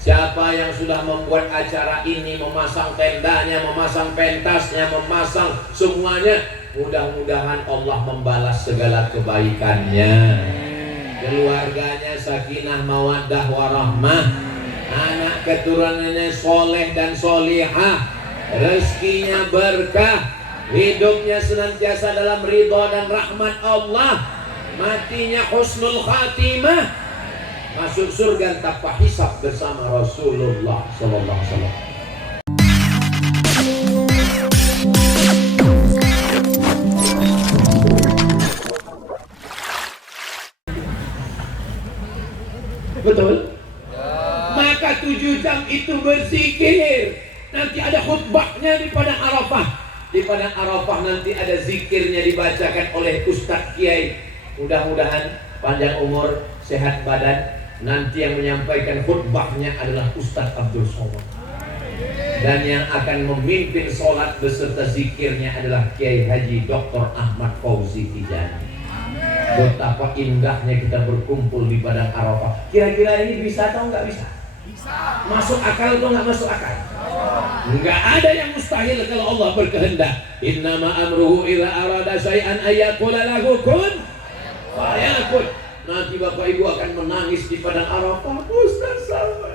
Siapa yang sudah membuat acara ini, memasang tendanya, memasang pentasnya, memasang semuanya, mudah-mudahan Allah membalas segala kebaikannya. Keluarganya sakinah mawaddah warahmah, anak keturunannya soleh dan solihah, rezekinya berkah, hidupnya senantiasa dalam ridha dan rahmat Allah, matinya husnul khatimah, masuk surga tanpa hisab bersama Rasulullah sallallahu alaihi wasallam. Betul? Maka 7 jam itu berzikir. Nanti ada khutbahnya di padang Arafah. Di padang Arafah nanti ada zikirnya dibacakan oleh Ustadz Kiai. Mudah-mudahan panjang umur, sehat badan. Nanti yang menyampaikan khutbahnya adalah Ustadz Abdul Somad. Dan yang akan memimpin sholat beserta zikirnya adalah Kiai Haji Dr. Ahmad Fauzi Tijani. Betapa indahnya kita berkumpul di padang Arafah. Kira-kira ini bisa atau nggak bisa? Bisa. Masuk akal atau nggak masuk akal? Nggak ada yang mustahil kalau Allah berkehendak. Innama amruhu idza arada syai'an ayyaqula lahu kun fayakun. Nanti bapak ibu akan menangis di padang Arafah. Ustaz sama.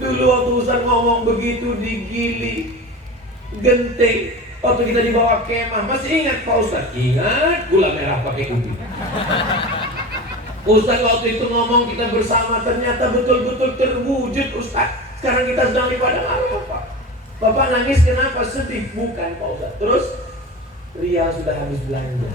Dulu waktu Ustaz ngomong begitu di Gili Genting, waktu kita dibawa kemah, masih ingat Pak Ustaz? Ingat, gula merah pakai ubi. Ustaz waktu itu ngomong kita bersama, ternyata betul-betul terwujud Ustaz. Sekarang kita sedang di padang Arafah. Bapak nangis kenapa? Sedih? Bukan Pak Ustaz. Terus Ria sudah habis belanja.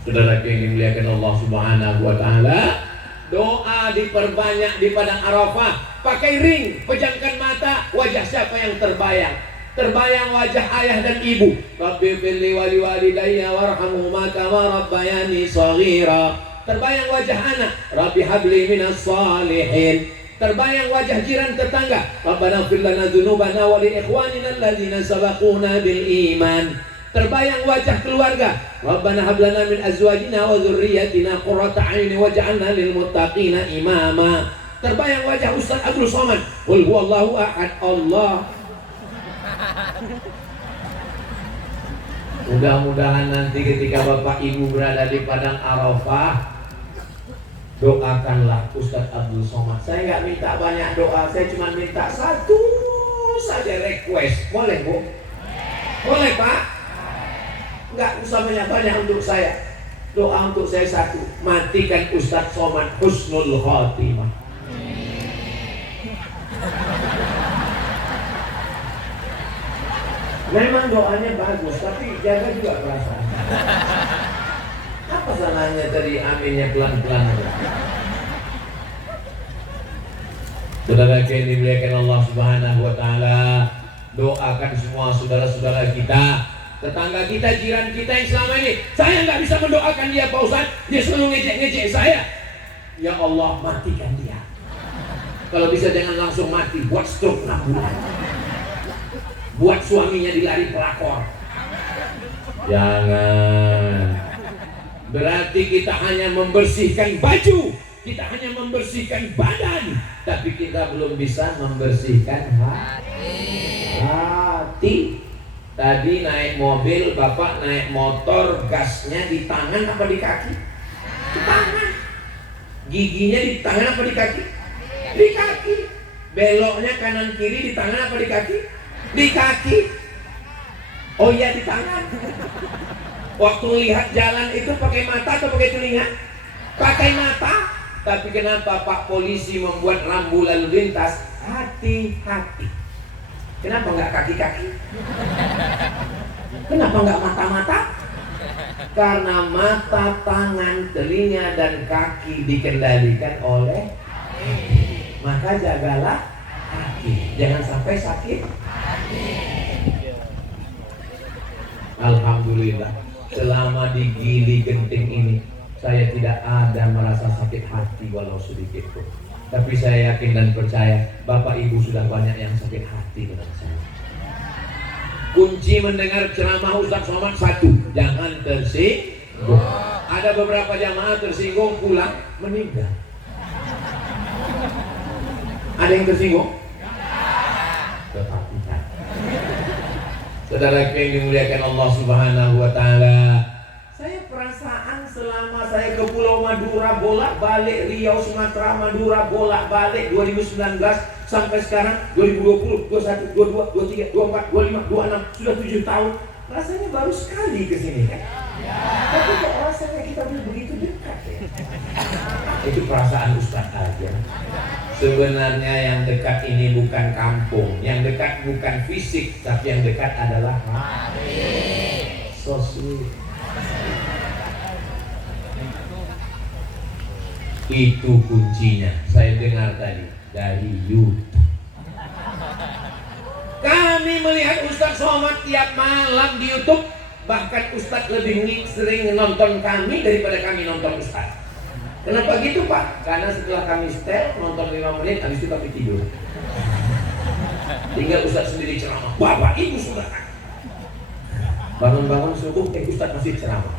Saudara yang dimuliakan Allah Subhanahu wa taala, doa diperbanyak di padang Arafah. Pakai ring, pejamkan mata, wajah siapa yang terbayang? Terbayang wajah ayah dan ibu. Rabbi firli wali walidayya warhamhuma kama rabbayani shaghira. Terbayang wajah anak, Rabbi habli minas salihin. Terbayang wajah jiran tetangga, Rabbana ighfir lana dzunubana wa li ikhwanina alladzina sabaquna bil iman. Terbayang wajah keluarga, Rabbana hab lana min azwajina wa dzurriyyatina qurrata a'yun waj'alna lil muttaqina imama. Terbayang wajah Ustaz Abdul Somad, qul huwallahu ahad, Allah. Mudah-mudahan nanti ketika Bapak Ibu berada di padang Arafah, doakanlah Ustaz Abdul Somad. Saya nggak minta banyak doa, saya cuma minta satu saja request. Boleh Bu? Boleh Pak? Nggak usah banyak-banyak untuk saya. Doa untuk saya satu, matikan Ustaz Somad husnul khatimah. Memang doanya bagus, tapi jaga juga perasaan. Apa salahnya tadi aminnya pelan-pelan? Saudara yang dimuliakan Allah Subhanahu wa taala, doakan semua saudara-saudara kita, tetangga kita, jiran kita yang selama ini saya nggak bisa mendoakan dia Pak Ustaz, dia selalu ngejek-ngejek saya. Ya Allah, matikan dia. Kalau bisa jangan langsung mati, buat stroke 6 bulan. Buat suaminya dilari pelakor. Jangan. Berarti kita hanya membersihkan baju, kita hanya membersihkan badan, tapi kita belum bisa membersihkan hati. Tadi naik mobil, Bapak naik motor, gasnya di tangan apa di kaki? Di tangan. Giginya di tangan apa di kaki? Di kaki. Beloknya kanan kiri di tangan apa di kaki? Di kaki. Oh iya, di tangan. Waktu lihat jalan itu pakai mata atau pakai telinga? Pakai mata. Tapi kenapa Pak Polisi membuat rambu lalu lintas? Hati-hati. Kenapa nggak kaki-kaki? Kenapa nggak mata-mata? Karena mata, tangan, telinga, dan kaki dikendalikan oleh hati. Maka jagalah hati, jangan sampai sakit. Alhamdulillah, selama di Gili Genting ini saya tidak ada merasa sakit hati walau sedikit pun. Tapi saya yakin dan percaya Bapak Ibu sudah banyak yang sakit hati dengan saya. Kunci mendengar ceramah Ustaz Somad satu, jangan tersinggung. Ada beberapa jamaah tersinggung pulang meninggal. Ada yang tersinggung? Ketakutan. Saudara yang dimuliakan Allah Subhanahu wa taala, saya perasaan selama saya ke Pulau Madura bolak-balik, Riau, Sumatera, Madura bolak-balik 2019 sampai sekarang 2020, 21, 22, 23, 24, 25, 26, sudah 7 tahun. Rasanya baru sekali ke sini kan? Tapi kok rasanya kita begitu dekat ya? Itu perasaan Ustaz aja. Sebenarnya yang dekat ini bukan kampung, yang dekat bukan fisik, tapi yang dekat adalah hati. So sweet. Itu kuncinya. Saya dengar tadi dari YouTube. Kami melihat Ustaz Somad tiap malam di YouTube. Bahkan Ustaz lebih sering nonton kami daripada kami nonton Ustaz. Kenapa gitu Pak? Karena setelah kami setel nonton 5 menit, habis itu kami tidur. Tinggal Ustaz sendiri ceramah. Bapak Ibu Saudara, bangun-bangun subuh, Ustaz masih ceramah.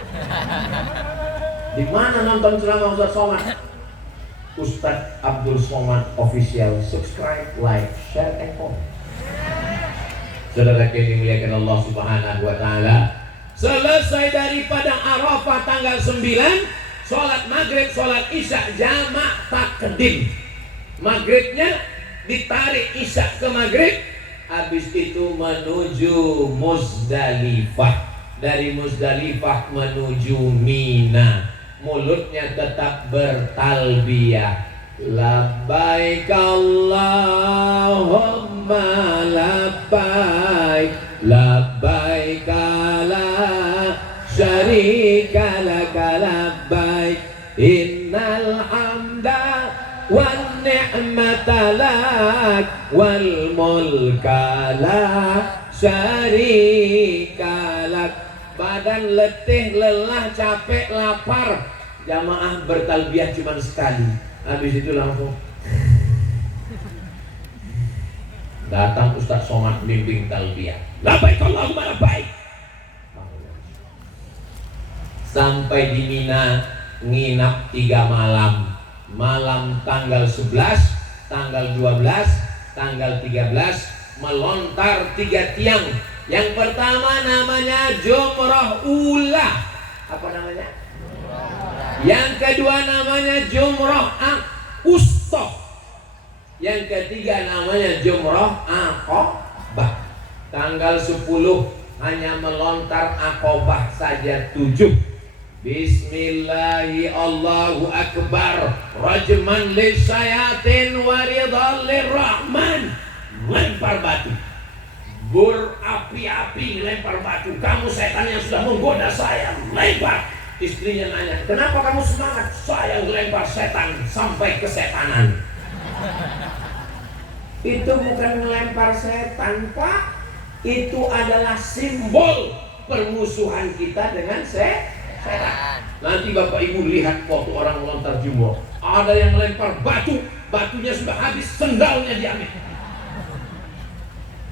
Di mana nonton ceramah Ustaz Somad? Ustaz Abdul Somad Official. Subscribe, like, share, and comment. Saudara yang dimuliakan Allah Subhanahu wa taala, selesai dari Padang Arafah tanggal 9, sholat maghrib, sholat isya jamak takdim. Maghribnya ditarik isya ke maghrib, habis itu menuju Muzdalifah. Dari Muzdalifah menuju Mina. Mulutnya tetap bertalbiyah. Labbaik Allahumma labbaik, labbaik la syarika laka labbaik, innal hamda wan ni'mata lak wal mulka la syarika lak. Badan letih, lelah, capek, lapar, jamaah bertalbiyah cuma sekali, habis itu langsung datang Ustaz Somad bimbing talbiyah. Labbaik Allahumma labbaik. Sampai di Mina nginap 3 malam. Malam tanggal 11, tanggal 12, tanggal 13 melontar 3 tiang. Yang pertama namanya Jumrah Ula. Apa namanya? Yang kedua namanya Jumrah Wusta. Yang ketiga namanya Jumrah Aqabah. Tanggal 10 hanya melontar Aqabah saja 7. Bismillahi Allahu Akbar, rajman lisyayatin waridhal lirrahman. Lempar batu, berapi-api lempar batu. Kamu setan yang sudah menggoda saya, lempar. Istrinya nanya, kenapa kamu semangat? Saya lempar setan sampai kesetanan. Itu bukan melempar setan Pak, itu adalah simbol permusuhan kita dengan setan. Nanti Bapak Ibu lihat foto orang melontar jumroh. Ada yang melempar batu, batunya sudah habis, sendalnya diambil.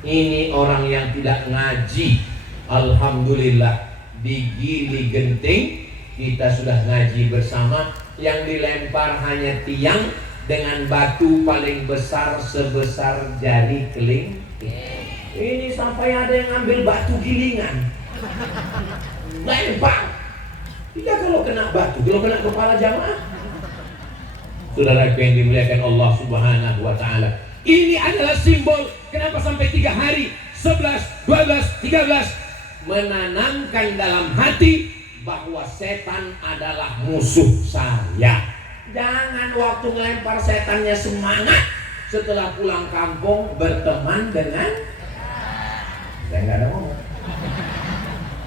Ini orang yang tidak ngaji. Alhamdulillah di Gili Genting kita sudah ngaji bersama. Yang dilempar hanya tiang dengan batu paling besar sebesar jari kelingking. Ini sampai ada yang ambil batu gilingan, lempar. Tidak kalau kena batu, kalau kena kepala jamaah. Saudara yang dimuliakan Allah Subhanahu wa taala, ini adalah simbol. Kenapa sampai 3 hari, 11, 12, 13 menanamkan dalam hati bahwa setan adalah musuh saya. Jangan waktu melempar setannya semangat, setelah pulang kampung berteman dengan saya nggak ada ngomong.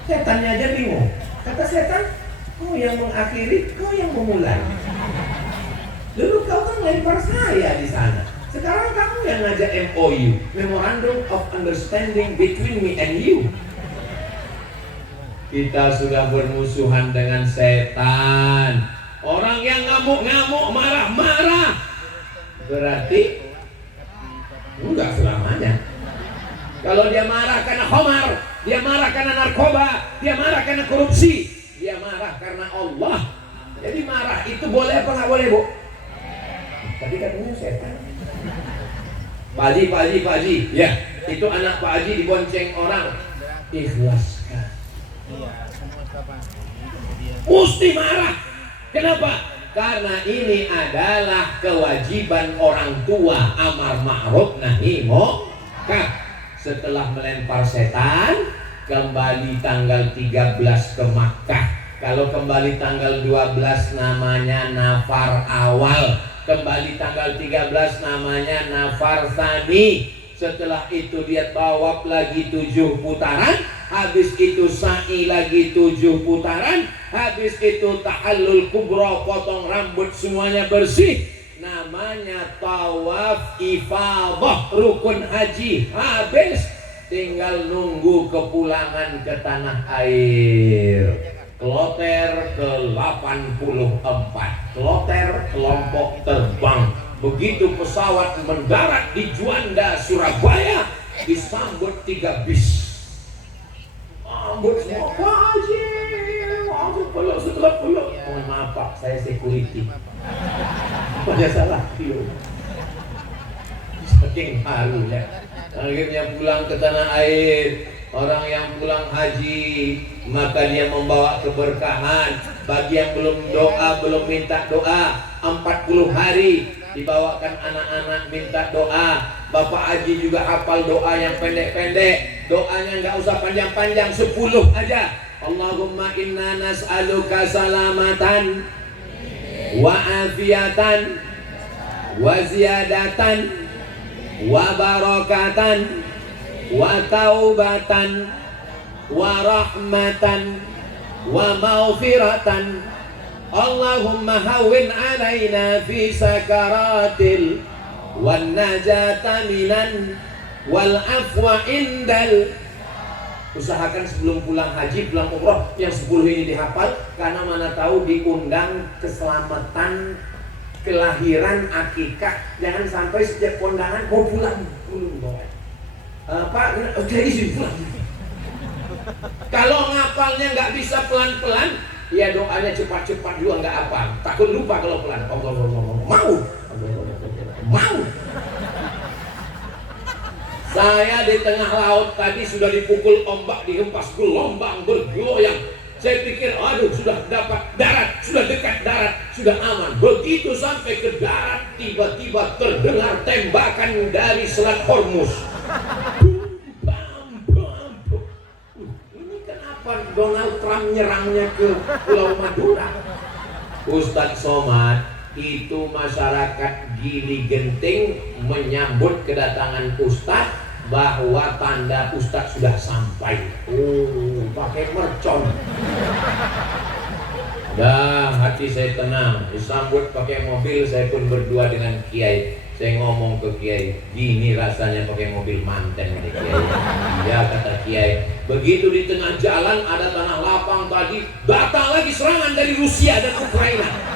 Setannya aja bingung. Kata setan, kau yang mengakhiri, kau yang memulai. Dulu kau kan melempar saya di sana. Sekarang kamu yang ngajak MOU, Memorandum of Understanding between me and you. Kita sudah bermusuhan dengan setan. Orang yang ngamuk-ngamuk, marah-marah, berarti enggak selamanya. Kalau dia marah karena khamar, dia marah karena narkoba, dia marah karena korupsi, dia marah karena Allah. Jadi marah itu boleh apa nggak boleh, Bu? Tadi katanya setan. Pak Haji, Pak Haji, Pak Haji. Ya, itu anak Pak Haji dibonceng orang. Ikhlaskan. Mesti marah. Kenapa? Karena ini adalah kewajiban orang tua, amar ma'ruf nahi munkar. Setelah melempar setan, kembali tanggal 13 ke Makkah. Kalau kembali tanggal 12 namanya nafar awal, kembali tanggal 13 namanya nafar tsani. Setelah itu dia tawaf lagi 7 putaran, habis itu sa'i lagi 7 putaran, habis itu tahallul kubra, potong rambut semuanya bersih, namanya tawaf ifadah rukun haji. Habis tinggal nunggu kepulangan ke tanah air. Kloter ke-84, kloter kelompok terbang. Begitu pesawat mendarat di Juanda, Surabaya, disambut 3 bis. Ambut semua, Pak Haji, peluk, setelah peluk. Mohon maaf Pak, saya security. Pada salah kilo. Saking harunya. Akhirnya pulang ke tanah air. Orang yang pulang haji, maka dia membawa keberkahan. Bagi yang belum doa, belum minta doa, 40 hari dibawakan anak-anak minta doa. Bapak haji juga hafal doa yang pendek-pendek. Doanya nggak usah panjang-panjang, 10 aja. Allahumma inna nas'aluka salamatan wa afiatan wa ziyadatan wa barakatan wa taubatan wa rahmatan wa maghfiratan. Allahumma hawwin alaina fi sakaratil wan najata minan wal afwa indal. Usahakan sebelum pulang haji, pulang umroh, yang 10 ini dihafal, karena mana tahu diundang keselamatan, kelahiran, akikah. Jangan sampai setiap kondangan mau pulang Pak, udah izin pulang. Kalau ngapalnya nggak bisa pelan-pelan, ya doanya cepat-cepat juga nggak apa. Takut lupa kalau pelan. Mau. Saya di tengah laut tadi sudah dipukul ombak, dihempas gelombang bergoyang. Saya pikir, aduh sudah dapat darat, sudah dekat darat, sudah aman. Begitu sampai ke darat, tiba-tiba terdengar tembakan dari Selat Hormuz. Ini kenapa Donald Trump nyerangnya ke Pulau Madura? Ustadz Somad, itu masyarakat Gili Genting menyambut kedatangan Ustadz, bahwa tanda Ustadz sudah sampai. Pakai mercon. Dah, hati saya tenang. Disambut pakai mobil, saya pun berdua dengan Kiai. Saya ngomong ke Kiai, gini rasanya pakai mobil manten nih Kiai. Ya kata Kiai. Begitu di tengah jalan ada tanah lapang tadi, datang lagi serangan dari Rusia dan Ukraina.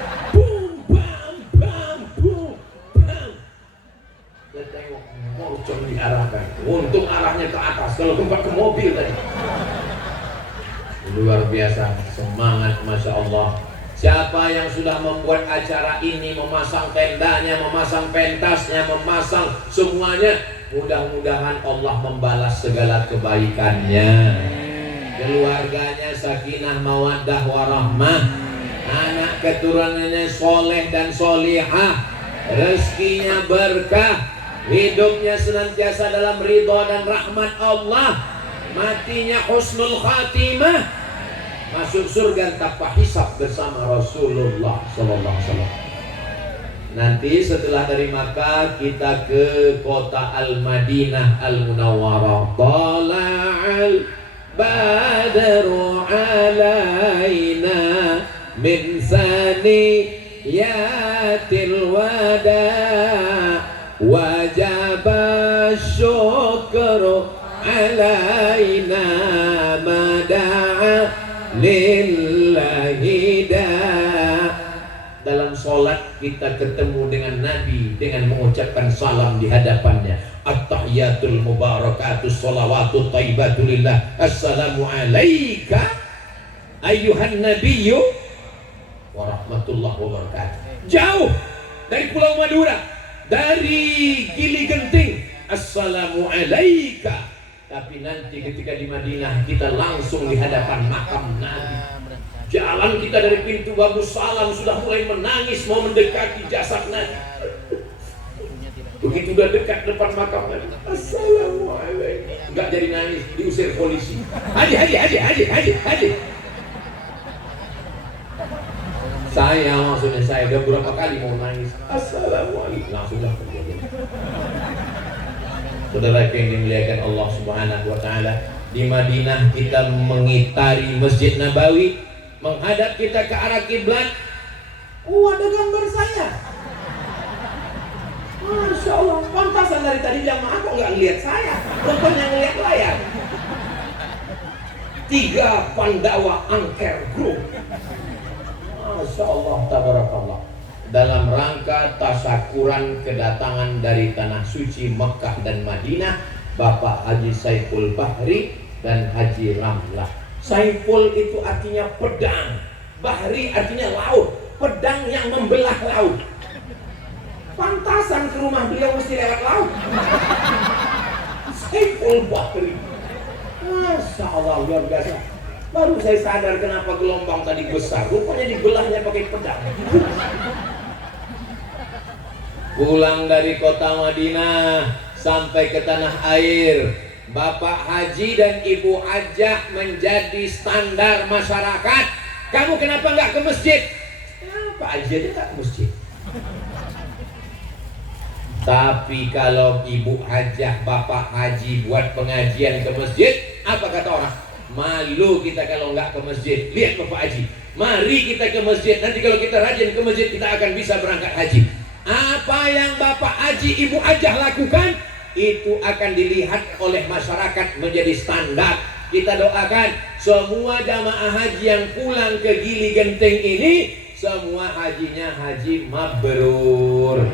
Morcon diarahkan, untung arahnya ke atas, kalau tempat ke mobil tadi. Luar biasa, semangat, Masya Allah. Siapa yang sudah membuat acara ini, memasang tendanya, memasang pentasnya, memasang semuanya, mudah-mudahan Allah membalas segala kebaikannya. Keluarganya sakinah, mawaddah, warahmah, anak keturunannya soleh dan solihah, rezekinya berkah, hidupnya senantiasa dalam ridha dan rahmat Allah, matinya husnul khatimah, masuk surga tanpa hisab bersama Rasulullah SAW. Nanti setelah dari Makkah kita ke kota Al-Madinah Al-Munawwarah. Tala'al badru alaina min saniyatil wada' wajib syukru alaina mada'a lillahi da. Dalam sholat kita ketemu dengan Nabi dengan mengucapkan salam di hadapannya. At-tahiyatul mubarakatus salawatut thayyibatu lillah. Assalamu alayka ayyuhan nabiyyu wa rahmatullahi wabarakatuh. Jauh dari Pulau Madura, dari Gili Genting, assalamu alaika. Tapi nanti ketika di Madinah kita langsung di hadapan makam Nabi. Jalan kita dari pintu Babu Salam sudah mulai menangis mau mendekati jasad Nabi. Begitu udah dekat depan makam Nabi, assalamualaikum. Enggak jadi nangis, diusir polisi. Haji. Maksudnya saya udah berapa kali mau nangis. Assalamualaikum. Langsung dah kejadian. Saudara yang dimuliakan Allah Subhanahu wa taala, di Madinah kita mengitari Masjid Nabawi, menghadap kita ke arah kiblat. Ada gambar saya. Masya Allah, pantasan dari tadi jamaah kok nggak lihat saya, rupanya ngelihat layar. 3 Pandawa Angker Group. Masya Allah, tabarakallah. Dalam rangka tasyakuran kedatangan dari tanah suci Mekah dan Madinah, Bapak Haji Saiful Bahri dan Haji Ramlah. Saiful itu artinya pedang, Bahri artinya laut, pedang yang membelah laut. Pantasan ke rumah beliau mesti lewat laut. Saiful Bahri. Masya Allah, luar biasa. Baru saya sadar kenapa gelombang tadi besar, rupanya dibelahnya pakai pedang. Pulang dari kota Madinah sampai ke tanah air, Bapak Haji dan Ibu Hajah menjadi standar masyarakat. Kamu kenapa nggak ke masjid? Pak Haji aja tak ke masjid. Tapi kalau Ibu Hajah, Bapak Haji buat pengajian ke masjid, apa kata orang? Malu kita kalau nggak ke masjid. Lihat Bapak Haji, mari kita ke masjid. Nanti kalau kita rajin ke masjid, kita akan bisa berangkat haji. Apa yang Bapak Haji, Ibu Hajah lakukan, itu akan dilihat oleh masyarakat menjadi standar. Kita doakan semua jamaah haji yang pulang ke Gili Genteng ini, semua hajinya haji mabrur,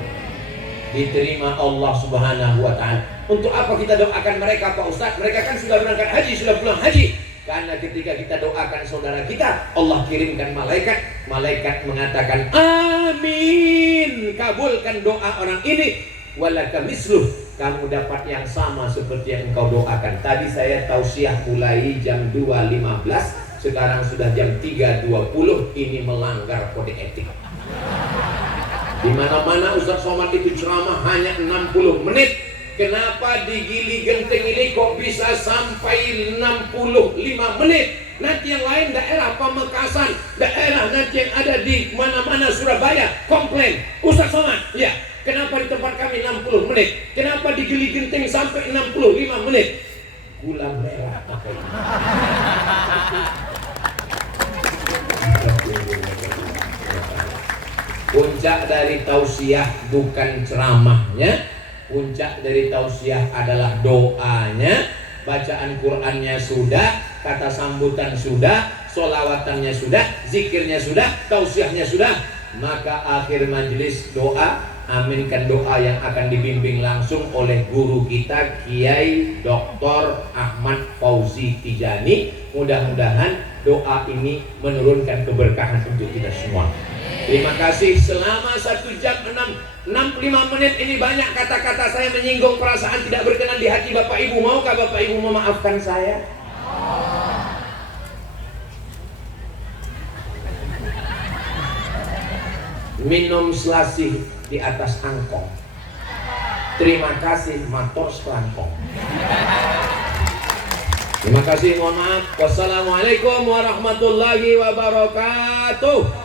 diterima Allah Subhanahu wa ta'ala. Untuk apa kita doakan mereka Pak Ustaz? Mereka kan sudah berangkat haji, sudah pulang haji. Karena ketika kita doakan saudara kita, Allah kirimkan malaikat. Malaikat mengatakan amin, kabulkan doa orang ini. Walaka misluh, kamu dapat yang sama seperti yang engkau doakan. Tadi saya tausiah mulai jam 2.15, sekarang sudah jam 3.20. Ini melanggar kode etik. Di mana-mana Ustaz Somad itu ceramah hanya 60 menit. Kenapa di Gili Genteng ini kok bisa sampai 65 menit? Nanti yang lain daerah Pamekasan, daerah nanti yang ada di mana-mana Surabaya komplain. Ustaz Somad, ya, kenapa di tempat kami 60 menit? Kenapa di Gili Genteng sampai 65 menit? Gula merah pakai. Puncak dari tausiah bukan ceramahnya. Puncak dari tausiah adalah doanya. Bacaan Qur'annya sudah, kata sambutan sudah, solawatannya sudah, zikirnya sudah, tausiahnya sudah. Maka akhir majelis doa, aminkan doa yang akan dibimbing langsung oleh guru kita Kiai Dr. Ahmad Fauzi Tijani. Mudah-mudahan doa ini menurunkan keberkahan untuk kita semua. Terima kasih. Selama 1 jam 65 menit ini banyak kata-kata saya menyinggung perasaan tidak berkenan di hati Bapak Ibu. Maukah Bapak Ibu memaafkan saya? Minum selasih di atas angkong. Terima kasih matur selangkong. Terima kasih, mohon maaf. Wassalamualaikum warahmatullahi wabarakatuh.